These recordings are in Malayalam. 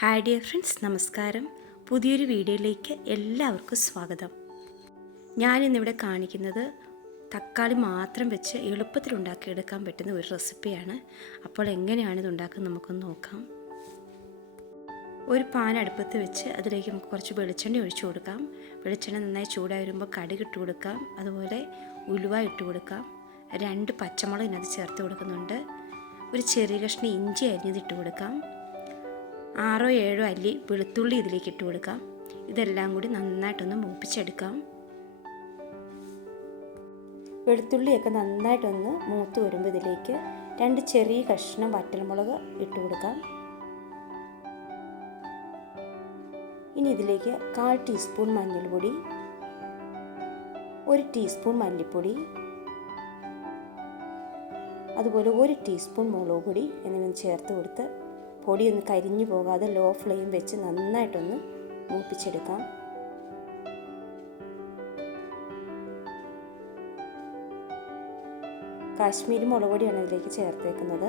ഹായ് ഡിയർ ഫ്രണ്ട്സ് നമസ്കാരം. പുതിയൊരു വീഡിയോയിലേക്ക് എല്ലാവർക്കും സ്വാഗതം. ഞാനിന്നിവിടെ കാണിക്കുന്നത് തക്കാളി മാത്രം വെച്ച് എളുപ്പത്തിൽ ഉണ്ടാക്കിയെടുക്കാൻ പറ്റുന്ന ഒരു റെസിപ്പിയാണ്. അപ്പോൾ എങ്ങനെയാണ് ഇത് ഉണ്ടാക്കുന്നത് നമുക്കൊന്ന് നോക്കാം. ഒരു പാൻ അടുപ്പത്ത് വെച്ച് അതിലേക്ക് നമുക്ക് കുറച്ച് വെളിച്ചെണ്ണ ഒഴിച്ചു കൊടുക്കാം. വെളിച്ചെണ്ണ നന്നായി ചൂടായി വരുമ്പോൾ കടുക് ഇട്ട് കൊടുക്കാം. അതുപോലെ ഉലുവ ഇട്ട് കൊടുക്കാം. രണ്ട് പച്ചമുളക് ഇതിനകത്ത് ചേർത്ത് കൊടുക്കുന്നുണ്ട്. ഒരു ചെറിയ കഷ്ണം ഇഞ്ചി അരിഞ്ഞത് ഇട്ട് കൊടുക്കാം. ആറോ ഏഴോ അല്ലി വെളുത്തുള്ളി ഇതിലേക്ക് ഇട്ട് കൊടുക്കാം. ഇതെല്ലാം കൂടി നന്നായിട്ടൊന്ന് മൂപ്പിച്ചെടുക്കാം. വെളുത്തുള്ളിയൊക്കെ നന്നായിട്ടൊന്ന് മൂത്ത് വരുമ്പോൾ ഇതിലേക്ക് രണ്ട് ചെറിയ കഷ്ണം വറ്റൽമുളക് ഇട്ട് കൊടുക്കാം. ഇനി ഇതിലേക്ക് കാൽ ടീസ്പൂൺ മഞ്ഞൾപ്പൊടി ഒരു ടീസ്പൂൺ മല്ലിപ്പൊടി അതുപോലെ ഒരു ടീസ്പൂൺ മുളക് പൊടി എന്നിവ ചേർത്ത് കൊടുത്ത് പൊടി ഒന്ന് കരിഞ്ഞു പോകാതെ ലോ ഫ്ലെയിം വെച്ച് നന്നായിട്ടൊന്ന് മൂപ്പിച്ചെടുക്കാം. കാശ്മീരി മുളക് പൊടിയാണ് ഇതിലേക്ക് ചേർത്തേക്കുന്നത്.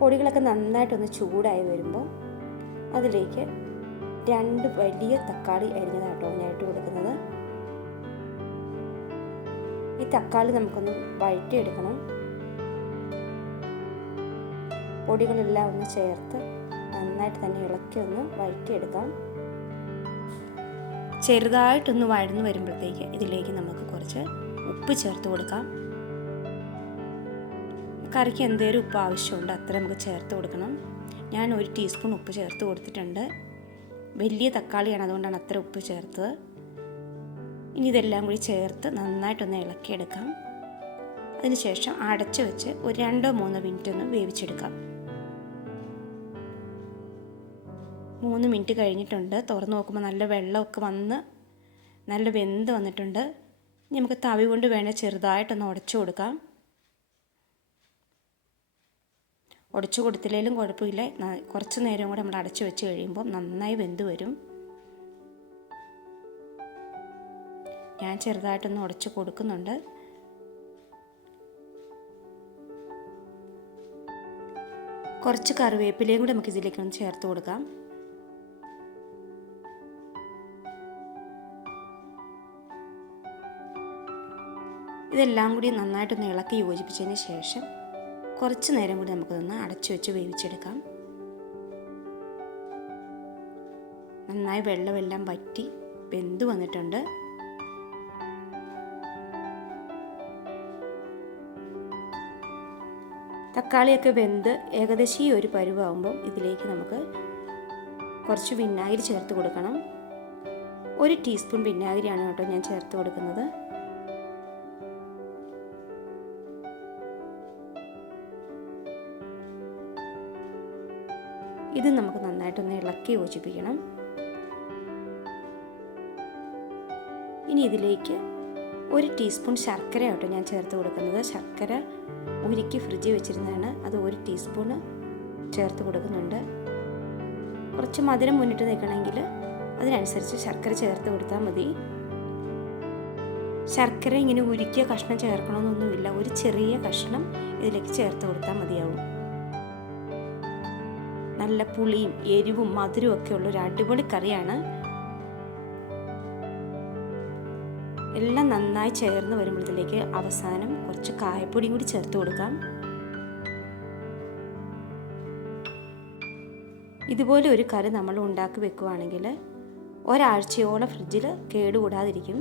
പൊടികളൊക്കെ നന്നായിട്ടൊന്ന് ചൂടായി വരുമ്പോൾ അതിലേക്ക് രണ്ട് വലിയ തക്കാളി അരിഞ്ഞതാട്ടോ ഞാൻ ഇട്ട് കൊടുക്കുന്നത്. ഈ തക്കാളി നമുക്കൊന്ന് വഴറ്റിയെടുക്കണം. പൊടികളെല്ലാം ഒന്ന് ചേർത്ത് നന്നായിട്ട് തന്നെ ഇളക്കി ഒന്ന് വഴറ്റിയെടുക്കാം. ചെറുതായിട്ടൊന്ന് വഴന്നു വരുമ്പോഴത്തേക്ക് ഇതിലേക്ക് നമുക്ക് കുറച്ച് ഉപ്പ് ചേർത്ത് കൊടുക്കാം. കറിക്ക് എന്തേലും ഉപ്പ് ആവശ്യമുണ്ട് അത്ര നമുക്ക് ചേർത്ത് കൊടുക്കണം. ഞാൻ ഒരു ടീസ്പൂൺ ഉപ്പ് ചേർത്ത് കൊടുത്തിട്ടുണ്ട്. വലിയ തക്കാളിയാണ് അതുകൊണ്ടാണ് അത്ര ഉപ്പ് ചേർത്തത്. ഇനി ഇതെല്ലാം കൂടി ചേർത്ത് നന്നായിട്ടൊന്ന് ഇളക്കിയെടുക്കാം. അതിനുശേഷം അടച്ചു വെച്ച് ഒരു രണ്ടോ മൂന്നോ മിനിറ്റ് ഒന്ന് വേവിച്ചെടുക്കാം. മൂന്ന് മിനിറ്റ് കഴിഞ്ഞിട്ടുണ്ട്. തുറന്ന് നോക്കുമ്പോൾ നല്ല വെള്ളമൊക്കെ വന്ന് നല്ല വെന്ത് വന്നിട്ടുണ്ട്. ഇനി നമുക്ക് തവി കൊണ്ട് വേണേൽ ചെറുതായിട്ടൊന്ന് ഉടച്ചു കൊടുക്കാം. ഉടച്ചു കൊടുത്തില്ലെങ്കിലും കുഴപ്പമില്ല. കുറച്ച് നേരം കൂടെ നമ്മൾ അടച്ചു വെച്ച് കഴിയുമ്പോൾ നന്നായി വെന്ത് വരും. ഞാൻ ചെറുതായിട്ടൊന്ന് ഉടച്ച് കൊടുക്കുന്നുണ്ട്. കുറച്ച് കറിവേപ്പിലയും കൂടെ നമുക്ക് ഇതിലേക്ക് ഒന്ന് ചേർത്ത് കൊടുക്കാം. ഇതെല്ലാം കൂടി നന്നായിട്ടൊന്ന് ഇളക്കി യോജിപ്പിച്ചതിന് ശേഷം കുറച്ച് നേരം കൂടി നമുക്കതൊന്ന് അടച്ചു വെച്ച് വേവിച്ചെടുക്കാം. നന്നായി വെള്ളമെല്ലാം വറ്റി വെന്ത് വന്നിട്ടുണ്ട്. തക്കാളിയൊക്കെ വെന്ത് ഏകദേശം ഈ ഒരു പരുവാകുമ്പോൾ ഇതിലേക്ക് നമുക്ക് കുറച്ച് വിനാഗിരി ചേർത്ത് കൊടുക്കണം. ഒരു ടീസ്പൂൺ വിനാഗിരിയാണ് കേട്ടോ ഞാൻ ചേർത്ത് കൊടുക്കുന്നത്. ഇത് നമുക്ക് നന്നായിട്ടൊന്ന് ഇളക്കി യോജിപ്പിക്കണം. ഇനി ഇതിലേക്ക് ഒരു ടീസ്പൂൺ ശർക്കര ആട്ടോ ഞാൻ ചേർത്ത് കൊടുക്കുന്നത്. ശർക്കര ഉരുക്കി ഫ്രിഡ്ജിൽ വെച്ചിരുന്നതാണ്. അത് ഒരു ടീസ്പൂണ് ചേർത്ത് കൊടുക്കുന്നുണ്ട്. കുറച്ച് മധുരം മുന്നിട്ട് നിൽക്കണമെങ്കിൽ അതിനനുസരിച്ച് ശർക്കര ചേർത്ത് കൊടുത്താൽ മതി. ശർക്കര ഇങ്ങനെ ഉരുക്കിയ കഷ്ണം ചേർക്കണമെന്നൊന്നുമില്ല. ഒരു ചെറിയ കഷ്ണം ഇതിലേക്ക് ചേർത്ത് കൊടുത്താൽ മതിയാവും. നല്ല പുളിയും എരിവും മധുരവും ഒക്കെ ഉള്ള ഒരു അടിപൊളി കറിയാണ്. എല്ലാം നന്നായി ചേർന്ന് വരുമ്പോഴത്തേക്ക് അവസാനം കുറച്ച് കായപ്പൊടിയും കൂടി ചേർത്ത് കൊടുക്കാം. ഇതുപോലെ ഒരു കറി നമ്മൾ ഉണ്ടാക്കി വെക്കുവാണെങ്കിൽ ഒരാഴ്ചയോളം ഫ്രിഡ്ജിൽ കേടുകൂടാതിരിക്കും.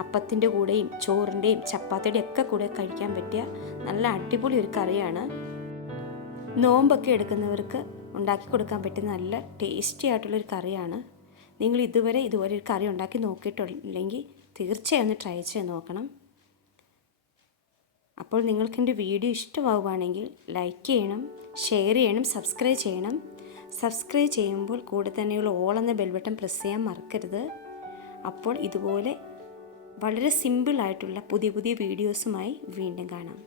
അപ്പത്തിന്റെ കൂടെയും ചോറിന്റെയും ചപ്പാത്തിയുടെയും ഒക്കെ കൂടെ കഴിക്കാൻ പറ്റിയ നല്ല അടിപൊളി ഒരു കറിയാണ്. നോമ്പൊക്കെ എടുക്കുന്നവർക്ക് ഉണ്ടാക്കി കൊടുക്കാൻ പറ്റുന്ന നല്ല ടേസ്റ്റി ആയിട്ടുള്ളൊരു കറിയാണ്. നിങ്ങൾ ഇതുവരെ ഇതുപോലെ ഒരു കറി ഉണ്ടാക്കി നോക്കിയിട്ടില്ലെങ്കിൽ തീർച്ചയായും ഒന്ന് ട്രൈ ചെയ്ത് നോക്കണം. അപ്പോൾ നിങ്ങൾക്ക് എന്റെ വീഡിയോ ഇഷ്ടമാവുകയാണെങ്കിൽ ലൈക്ക് ചെയ്യണം ഷെയർ ചെയ്യണം സബ്സ്ക്രൈബ് ചെയ്യണം. സബ്സ്ക്രൈബ് ചെയ്യുമ്പോൾ കൂടെ തന്നെയുള്ള ഓൾ എന്ന ബെൽബട്ടൺ പ്രസ് ചെയ്യാൻ മറക്കരുത്. അപ്പോൾ ഇതുപോലെ വളരെ സിമ്പിളായിട്ടുള്ള പുതിയ പുതിയ വീഡിയോസുമായി വീണ്ടും കാണാം.